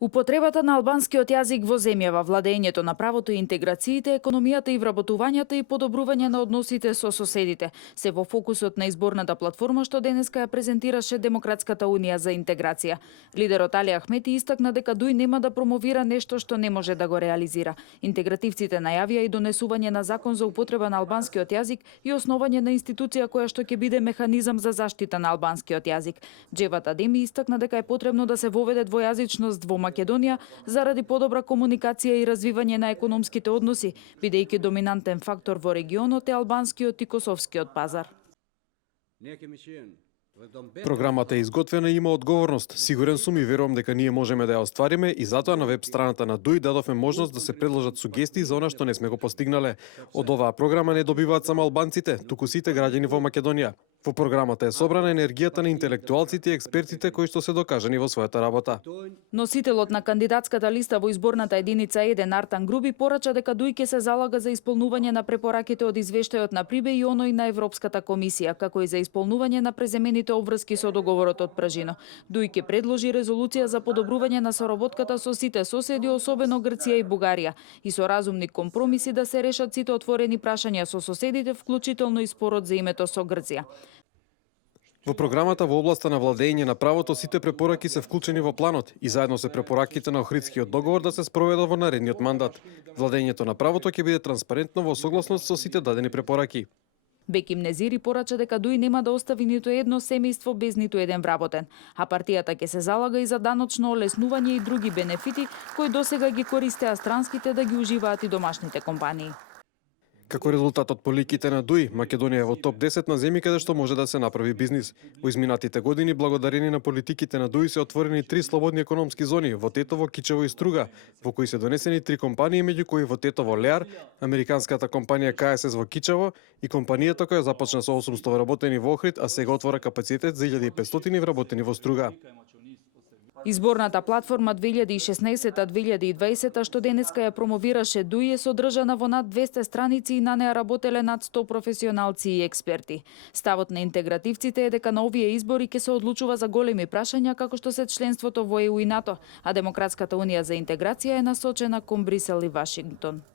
Употребата на албанскиот јазик во земјава, владењето на правото и интеграциите, економијата и вработувањето и подобрување на односите со соседите се во фокусот на изборната платформа што денеска ја презентираше Демократската унија за интеграција. Лидерот Али Ахмети истакна дека Дуј нема да промовира нешто што не може да го реализира. Интегративците најавија и донесување на закон за употреба на албанскиот јазик и основање на институција која што ќе биде механизам за заштита на албанскиот јазик. Џеват Адеми истакна дека е потребно да се воведе двојазичност во Македонија заради подобра комуникација и развивање на економските односи, бидејќи доминантен фактор во регионот е албанскиот и косовскиот пазар. Програмата е изготвена и има одговорност. Сигурен сум и верувам дека ние можеме да ја оствариме и затоа на веб страната на Дуј дадовме можност да се предложат сугестии за она што не сме го постигнале. Од оваа програма не добиваат само албанците, туку сите граѓани во Македонија. Во програмата е собрана енергијата на интелектуалците и експертите кои што се докажани во својата работа. Носителот на кандидатската листа во изборната единица 1 Артан Груби порача дека Дуј ќе се залага за исполнување на препораките од извештајот на Прибе и оној на Европската комисија, како и за исполнување на преземените обврски со договорот од Пражино. Дуј ќе предложи резолуција за подобрување на соработката со сите соседи, особено Грција и Бугарија, и со разумни компромиси да се решат сите отворени прашања со соседите, вклучително и спорот за името со Грција. Во програмата во областа на владење на правото сите препораки се вклучени во планот и заедно се препораките на Охридскиот договор да се спроведат во наредниот мандат. Владењето на правото ќе биде транспарентно во согласност со сите дадени препораки. Беким Незири порача дека Дуј нема да остави ниту едно семејство без ниту еден вработен, а партијата ќе се залага и за даночно олеснување и други бенефити кои досега ги користеа странските да ги уживаат и домашните компании. Како резултат од политиките на Дуј, Македонија е во топ 10 на земји каде што може да се направи бизнис. Во изминатите години, благодарение на политиките на Дуј, се отворени 3 слободни економски зони во Тетово, Кичево и Струга, во кои се донесени 3 компании, меѓу кои во Тетово Леар, американската компанија КСС во Кичево и компанијата која започна со 800 вработени во Охрид, а сега отвора капацитет за 1500 вработени во Струга. Изборната платформа 2016-2020 што денеска ја промовираше Дуј е содржана во над 200 страници и на неа работеле над 100 професионалци и експерти. Ставот на интегративците е дека на овие избори ќе се одлучува за големи прашања како што се членството во ЕУ и НАТО, а Демократската унија за интеграција е насочена кон Брисел и Вашингтон.